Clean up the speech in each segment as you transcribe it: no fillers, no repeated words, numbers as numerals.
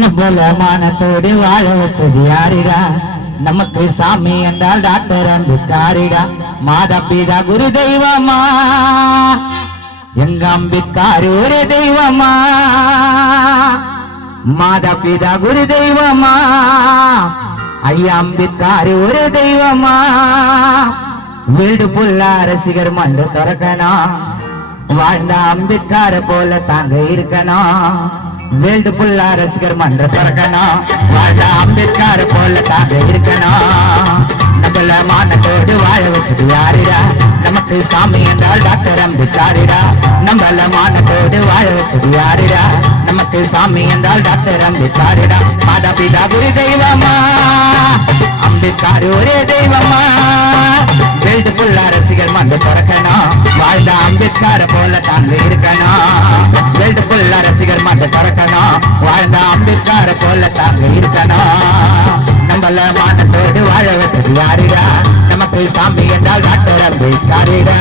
நம்மள மானத்தோடு வாழ வச்சது யாரிடா? நமக்கு சாமி என்றால் டாக்டர் அம்பேத்கரிடா. மாதா பிதா குரு தெய்வமா, எங்க அம்பேத்கர் ஒரு தெய்வமா. மாதா பிதா குரு தெய்வமா, ஐயா அம்பேத்கர் ஒரு தெய்வமா. வீடு புல்லா ரசிகர் மன்று திறக்கணும், வாழ்ந்த அம்பேத்கர் போல தாங்க இருக்கணும். வேல்டு புல்லா ரசிகர் மன்ற திறக்கணும், வாழ்ந்த அம்பேத்கர் போல தாங்க இருக்கணும். நம்மள மானத்தோடு வாழ வச்சது யாரிடா? நமக்கு சாமி என்றால் டாக்டர் அம்பேத்கரிடா. நம்மள மானத்தோடு வாழ வச்சது யாரிடா? நமக்கு சாமி என்றால் டாக்டர் அம்பேத்கரிடா. மாதா பிதா குரு தெய்வமா, அம்பேத்கர் ஒரே தெய்வமா. வேல்டு புல்லா ரசிகர் மன்ற திறக்கணும், வாழ்ந்த அம்பேத்கர் போல தாங்க இருக்கணும். வேல்டு புல்லா ரசிகர் மன்ற திறக்கணும், வாழ்ந்த அம்பேத்கர் போல தாங்க இருக்கணும். நம்மள மானத்தோடு வாழ வச்சது யாரிடா? நமக்கு சாமி என்றால் டாக்டர் அம்பேத்கரிடா.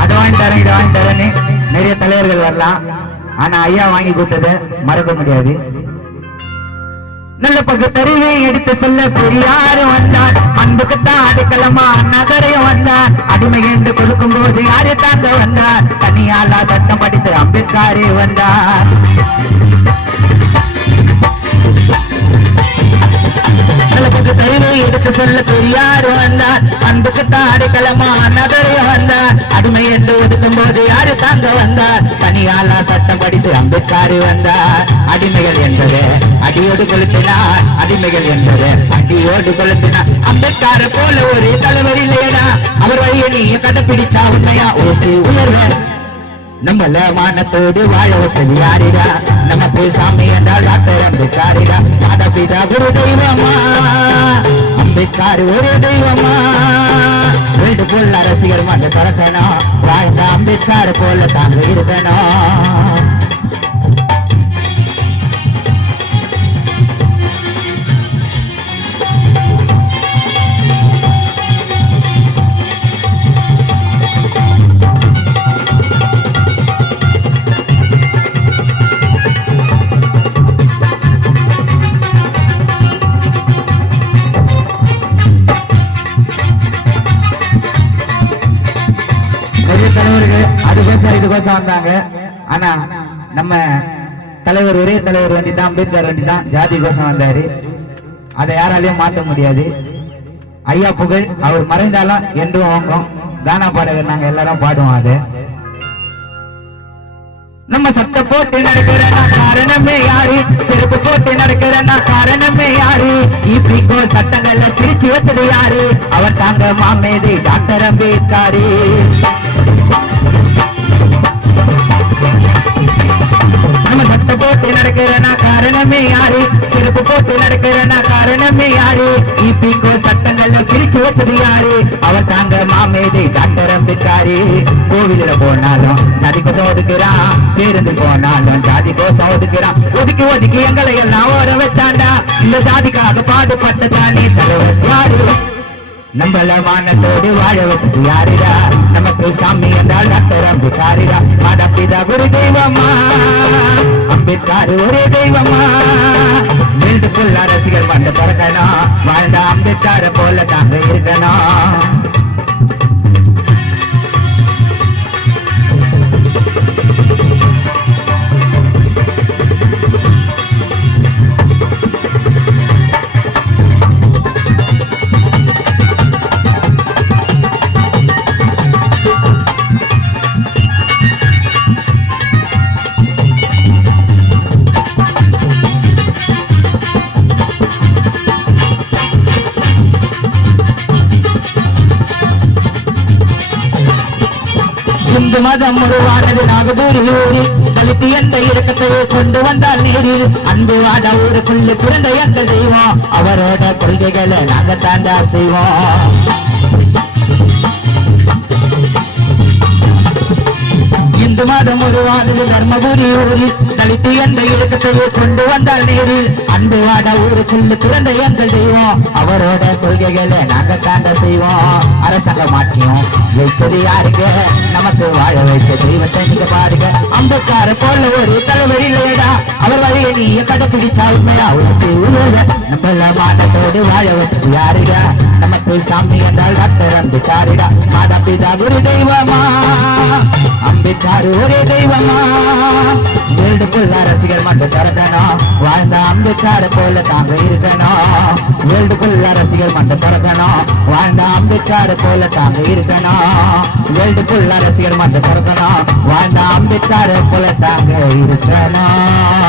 அதை வாங்கி தரேன் இதை வாங்கி தரேன்னு நிறைய தலைவர்கள் வரலாம், ஆனா ஐயா வாங்கி கொடுத்ததை மறக்க முடியாது. நல்ல பகுத்தறிவை எடுத்து சொல்ல பெரியாரும் வந்தார், அன்புக்குத்தான் அடைக்கலமா நகரையும் வந்தார். அடிமை என்று கொடுக்கும் போது யாரு தாங்க வந்தார்? தனியாலா சட்டம் படித்து அம்பேத்கரே வந்தார். தருவை எடுத்து சொல்ல பெரியாரு வந்தார், அன்புக்குத்தான் அடைக்கலமா நகரையும் வந்தார். அடிமை என்று ஒதுக்கும் போது யாரு தாங்க வந்தார்? தனியாலா சட்டம் படித்து அம்பேத்கர் வந்தார். அடிமைகள் என்பது அடியோடு கொளுத்தினார், அடிமைகள் என்பது அடியோடு கொளுத்தினார். அம்பேத்கர் போல ஒரு தலைவர் இல்லையடா, அவர் வழியை நீ கடைப்பிடிச்சா உண்மையா ஓச்சு உயர்வ. நம்மள மானத்தோடு வாழ வச்சது யாரிடா? நமக்கு சாமி என்றால் டாக்டர் அம்பேத்கரிடா. மாதா பிதா குரு தெய்வமா, அம்பேத்கர் ஒரு தெய்வமா. வீடு புள்ள ரசிகர் மன்ற திறக்கணும், வாழ்ந்த அம்பேத்கர் போல தாங்க இருக்கணும். அதுக்கோசம் இதுக்கோசம் வந்தாங்க, ஆனா நம்ம தலைவர் ஒரே தலைவர் வேண்டிதான், அம்பேத்கர் வேண்டிதான் ஜாதி கோசம் வந்தாரு. அதை யாராலையும் மாற்ற முடியாது. ஐயா புகழ் அவர் மறைந்தாலும் என்றும் வாங்கும். கானா பாடகர் நாங்க எல்லாரும் பாடுவோம். அது நம்ம சட்ட போட்டு நடக்கிறனா காரணமே யாரு? செருப்பு போட்டு நடக்கிறனா காரணமே யாரு? இப்பிக்கோ சட்டங்களை பிரிச்சு வச்சது யாரு? அவர் தாங்க மாமேதை டாக்டர் அம்பேத்கர். நம்ம சட்ட போட்டு நடக்கிறனா காரணமே யாரு? செருப்பு போட்டு நடக்கிறனா காரணமே யாரு? இப்பிக்கோ சட்டங்களை பிரிச்சு வச்சது யாரு? அவர் தாங்க மாமேதை டாக்டர் அம்பேத்கர். கோவில போனாலும் ஜாதி கோசம் ஒதுக்குறான், பேருந்து போனாலும் ஜாதி கோசம் ஒதுக்குறான். ஒதுக்கி ஒதுக்கி எங்களை எல்லாம் ஓர வச்சாண்டா. இந்த ஜாதிக்காக பாடுபட்ட தானே தலைவர் யாரு? நம்மள மானத்தோடு வாழ வச்சது யாரிடா? நமக்கு சாமி என்றால் டாக்டர் அம்பேத்கரிடா. மாதா பிதா குரு தெய்வமா, அம்பேத்கர் ஒரே தெய்வமா. வீடு புல்லா ரசிகர் மன்ற திறக்கணும், வாழ்ந்த அம்பேத்கர் போல தாங்க இருக்கணும். இந்து மதம் உருவானது நாகபூரியூரி. தலித்து என்ற இறக்கத்தையே கொண்டு வந்தால் நீரில் அன்பு வாட ஊருக்குள்ளே பிறந்த எங்கள் தெய்வம் அவரோட கொள்கைகளை நாங்க தாண்டா செய்வோம். இந்து மதம் உருவானது தர்மபுரி ஊரில் தலித்து என்ற இலக்கத்தையே கொண்டு வந்தால் நீரில் அன்பு வாட ஊருக்குள்ள பிறந்த எங்கள் தெய்வம் அவரோட கொள்கைகளை நாங்க தாண்ட செய்வோம். அரசாங்க மாற்றியும் வைச்சது யாருங்க நமக்கு வாழ வைச்ச தெய்வத்தை நீங்க பாருங்க. அம்பேத்கரை போல ஒரு தலைவர் இல்லையடா அவர் வழியை நீங்க கடைபிடிச்சா உண்மையா உழைச்சி நம்மள மாட்டத்தோடு வாழ வச்சது யாருங்க நமக்கு சாமி என்றால் டாக்டர் அம்பேத்கரிடா. மாதா பிதா குரு தெய்வமா அம்பேத்கர் ஒரே தெய்வமா. வேல்டுக்குள்ள ரசிகர் மட்டும் திறக்கணும் வாழ்ந்த அம்பேத்கர் போல தாங்க இருக்கணும். வேல்டுக்குள்ள ரசிகர் மட்டும் திறக்கணும் வாழ்ந்த அம்பேத்கர் போல தாங்க இருக்கணும். வேல்டுக்குள்ள ரசிகர் மட்டும் திறக்கணும் வாழ்ந்த அம்பேத்கர் போல தாங்க இருக்கணும்.